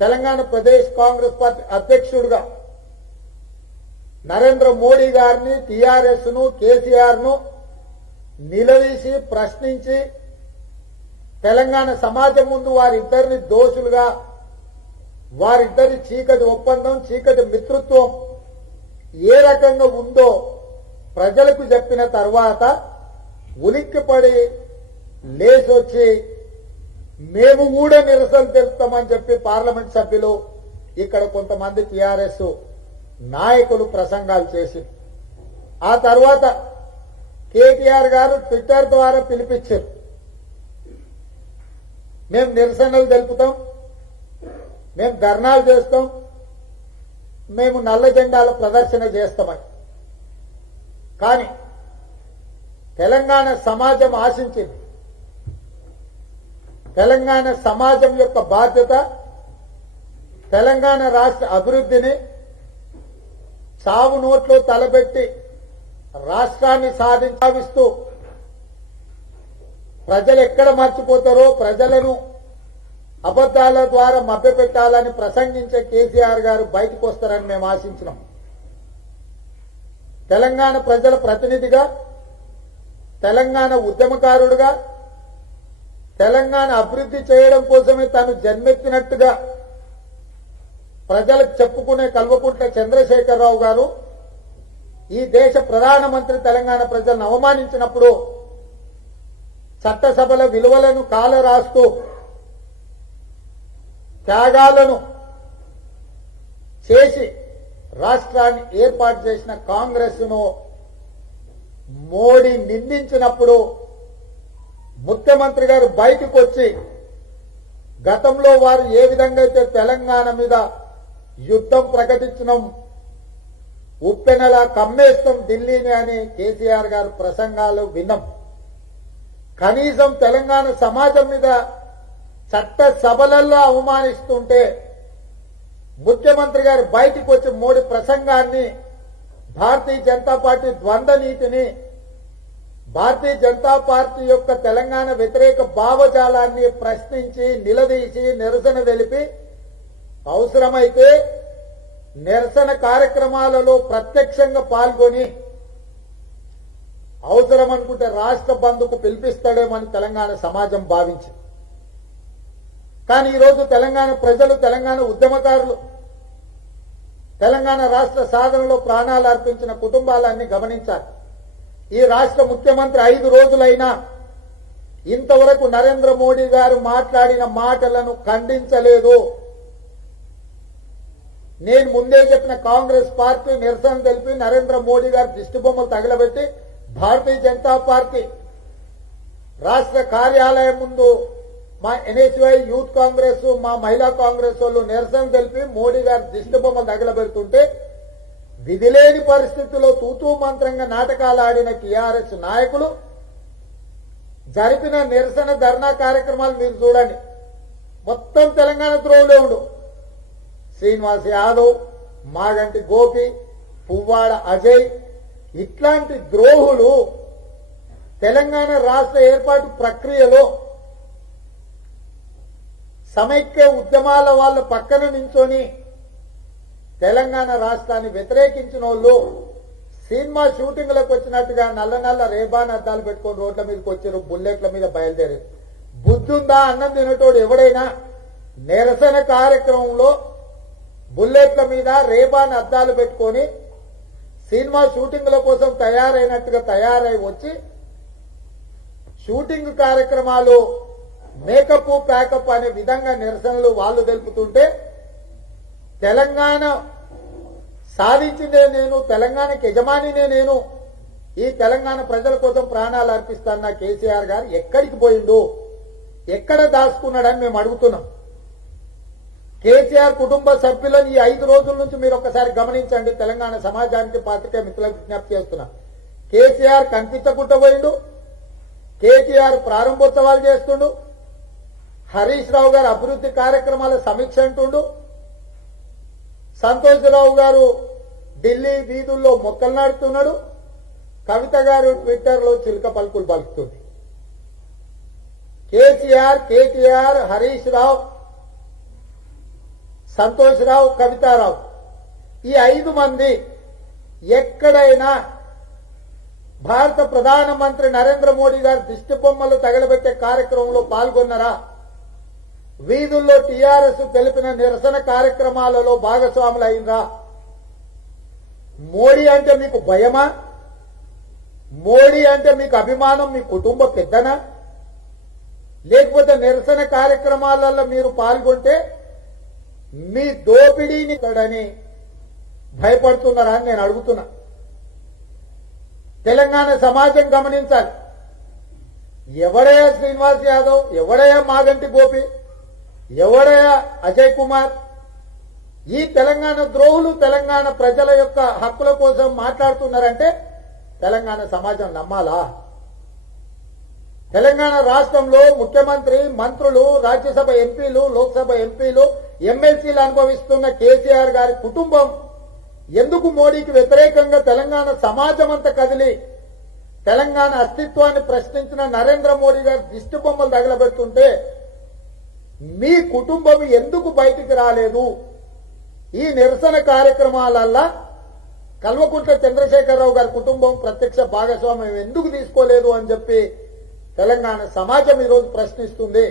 Telangana Pradesh Congress party అధ్యక్షుడిగా నరేంద్ర మోడీ గారిని టీఆర్ఎస్ను కేసీఆర్ను నిలదీసి ప్రశ్నించి తెలంగాణ సమాజం ముందు వారిద్దరిని దోషులుగా వారిద్దరి చీకటి ఒప్పందం చీకటి మిత్రత్వం ఏ రకంగా ఉందో ప్రజలకు చెప్పిన తర్వాత ఉలిక్కిపడి లేచొచ్చి మేము కూడా నిరసన తెలుపుతామని చెప్పి పార్లమెంట్ సభ్యులు ఇక్కడ కొంతమంది టీఆర్ఎస్ నాయకులు ప్రసంగాలు చేసి ఆ తర్వాత కేటీఆర్ గారు ట్విట్టర్ ద్వారా పిలిపించారు. మేము నిరసనలు తెలుపుతాం మేము ధర్నాలు చేస్తాం మేము నల్ల జెండాల ప్రదర్శన చేస్తామని. కానీ తెలంగాణ సమాజం ఆశించింది తెలంగాణ సమాజం యొక్క బాధ్యత తెలంగాణ రాష్ట్ర అభివృద్ధిని చావు నోట్లో తలబెట్టి రాష్ట్రాన్ని సాధించావిస్తూ ప్రజలు ఎక్కడ మర్చిపోతారో ప్రజలను అబద్దాల ద్వారా మభ్యపెట్టాలని ప్రసంగించే కేసీఆర్ గారు బయటకు వస్తారని మేము ఆశించినాం. తెలంగాణ ప్రజల ప్రతినిధిగా తెలంగాణ ఉద్యమకారుడుగా తెలంగాణ అభివృద్ధి చేయడం కోసమే తాను జన్మెత్తినట్టుగా ప్రజలకు చెప్పుకునే కల్వకుంట్ల చంద్రశేఖరరావు గారు ఈ దేశ ప్రధానమంత్రి తెలంగాణ ప్రజలను అవమానించినప్పుడు చట్టసభల విలువలను కాల రాస్తూ త్యాగాలను చేసి రాష్ట్రాన్ని ఏర్పాటు చేసిన కాంగ్రెస్ను మోడీ నిందించినప్పుడు ముఖ్యమంత్రి గారు బయటకు వచ్చి గతంలో వారు ఏ విధంగా అయితే తెలంగాణ మీద యుద్ధం ప్రకటించడం ఉప్పెనలా కమ్మేస్తాం ఢిల్లీని అని కేసీఆర్ గారు ప్రసంగాలు విన్నాం. కనీసం తెలంగాణ సమాజం మీద చట్ట సభలలో అవమానిస్తుంటే ముఖ్యమంత్రి గారు బయటకు వచ్చి మోడీ ప్రసంగాన్ని భారతీయ జనతా పార్టీ ద్వంద్వ నీతిని భారతీయ జనతా పార్టీ యొక్క తెలంగాణ వ్యతిరేక భావజాలాన్ని ప్రశ్నించి నిలదీసి నిరసన తెలిపి అవసరమైతే నిరసన కార్యక్రమాలలో ప్రత్యక్షంగా పాల్గొని అవసరం అనుకుంటే రాష్ట్ర బంధుకు పిలిపిస్తాడేమని తెలంగాణ సమాజం భావించింది. కానీ ఈరోజు తెలంగాణ ప్రజలు తెలంగాణ ఉద్యమకారులు తెలంగాణ రాష్ట్ర సాధనలో ప్రాణాలు అర్పించిన కుటుంబాలన్నీ గమనించాలి. ఈ రాష్ట్ర ముఖ్యమంత్రి ఐదు రోజులైనా ఇంతవరకు నరేంద్ర మోడీ గారు మాట్లాడిన మాటలను ఖండించలేదు. నేను ముందే చెప్పిన కాంగ్రెస్ పార్టీ నిరసన తెలిపి నరేంద్ర మోడీ గారు దిష్టిబొమ్మలు తగలబెట్టి భారతీయ జనతా పార్టీ రాష్ట్ర కార్యాలయం ముందు మా ఎన్హెచ్వై యూత్ కాంగ్రెస్ మా మహిళా కాంగ్రెస్ వాళ్ళు నిరసన తెలిపి మోడీ గారు దిష్టిబొమ్మలు తగలబెడుతుంటే విధిలేని పరిస్థితుల్లో తూతూ మంత్రంగా నాటకాలు ఆడిన టీఆర్ఎస్ నాయకులు జరిపిన నిరసన ధర్నా కార్యక్రమాలు మీరు చూడండి. మొత్తం తెలంగాణ ద్రోవులే శ్రీనివాస్ యాదవ్ మాగంటి గోపి పువ్వాడ అజయ్ ఇట్లాంటి ద్రోహులు తెలంగాణ రాష్ట్ర ఏర్పాటు ప్రక్రియలో సమైక్య ఉద్యమాల వాళ్ళ పక్కన నించొని తెలంగాణ రాష్ట్రాన్ని వ్యతిరేకించిన వాళ్ళు సినిమా షూటింగ్లకు వచ్చినట్టుగా నల్ల నల్ల రేబాన్ అద్దాలు పెట్టుకొని రోడ్ల మీదకి వచ్చారు బుల్లెట్ల మీద బయలుదేరారు. బుద్ధుందా అన్నం తినటోడు ఎవడైనా? నిరసన కార్యక్రమంలో బుల్లెట్ల మీద రేబాన్ అద్దాలు పెట్టుకొని సినిమా షూటింగ్ల కోసం తయారైనట్టుగా తయారై వచ్చి షూటింగ్ కార్యక్రమాలు మేకప్ ప్యాకప్ అనే విధంగా నిరసనలు వాళ్ళు తెలుపుతుంటే తెలంగాణ సాధించిందే నేను తెలంగాణకి యజమానినే నేను. ఈ తెలంగాణ ప్రజల కోసం ప్రాణాలు అర్పిస్తాన్న కేసీఆర్ గారు ఎక్కడికి పోయిండు? ఎక్కడ దాచుకున్నాడని మేము అడుగుతున్నాం. కేసీఆర్ కుటుంబ సభ్యులను ఈ ఐదు రోజుల నుంచి మీరు ఒకసారి గమనించండి. తెలంగాణ సమాజానికి పాత్రికే మిత్రులకు విజ్ఞప్తి చేస్తున్నాం. కేసీఆర్ కనిపించకుండా పోయిండు. కేటీఆర్ ప్రారంభోత్సవాలు చేస్తుండు. హరీష్ రావు గారు అభివృద్ధి కార్యక్రమాల సమీక్ష అంటుండు. సంతోషరావు గారు ఢిల్లీ వీధుల్లో మొక్కలు నాడుతున్నాడు కవిత గారు ట్విట్టర్లో చిలుక పలుకులు పలుకుతుంది. కేసీఆర్ కేటీఆర్ హరీష్ రావు సంతోష్రావు కవితారావు ఈ ఐదు మంది ఎక్కడైనా భారత ప్రధానమంత్రి నరేంద్ర మోడీ గారు దిష్టి బొమ్మలు తగలబెట్టే కార్యక్రమంలో పాల్గొన్నారా? వీధుల్లో టీఆర్ఎస్ తెలిపిన నిరసన కార్యక్రమాలలో భాగస్వాములు అయినరా మోడీ అంటే మీకు భయమా? మోడీ అంటే మీకు అభిమానం మీ కుటుంబ పెద్దనా? లేకపోతే నిరసన కార్యక్రమాలలో మీరు పాల్గొంటే మీ దోపిడీని తడని భయపడుతున్నారా అని నేను అడుగుతున్నా. తెలంగాణ సమాజం గమనించాలి. ఎవడయ్యా శ్రీనివాస్ యాదవ్? ఎవడయ్యా మాగంటి గోపి? ఎవడయా అజయ్ కుమార్? ఈ తెలంగాణ ద్రోహులు తెలంగాణ ప్రజల యొక్క హక్కుల కోసం మాట్లాడుతున్నారంటే తెలంగాణ సమాజం నమ్మాలా? తెలంగాణ రాష్ట్రంలో ముఖ్యమంత్రి మంత్రులు రాజ్యసభ ఎంపీలు లోక్సభ ఎంపీలు ఎమ్మెల్సీలు అనుభవిస్తున్న కేసీఆర్ గారి కుటుంబం ఎందుకు మోడీకి వ్యతిరేకంగా తెలంగాణ సమాజం అంతా కదిలి తెలంగాణ అస్తిత్వాన్ని ప్రశ్నించిన నరేంద్ర మోడీ గారు దిష్టి బొమ్మలు తగలబెడుతుంటే మీ కుటుంబం ఎందుకు బయటికి రాలేదు? ఈ నిరసన కార్యక్రమాలల్లా కల్వకుంట్ల చంద్రశేఖరరావు గారి కుటుంబం ప్రత్యక్ష భాగస్వామ్యం ఎందుకు తీసుకోలేదు అని చెప్పి తెలంగాణ సమాజం ఈరోజు ప్రశ్నిస్తుంది.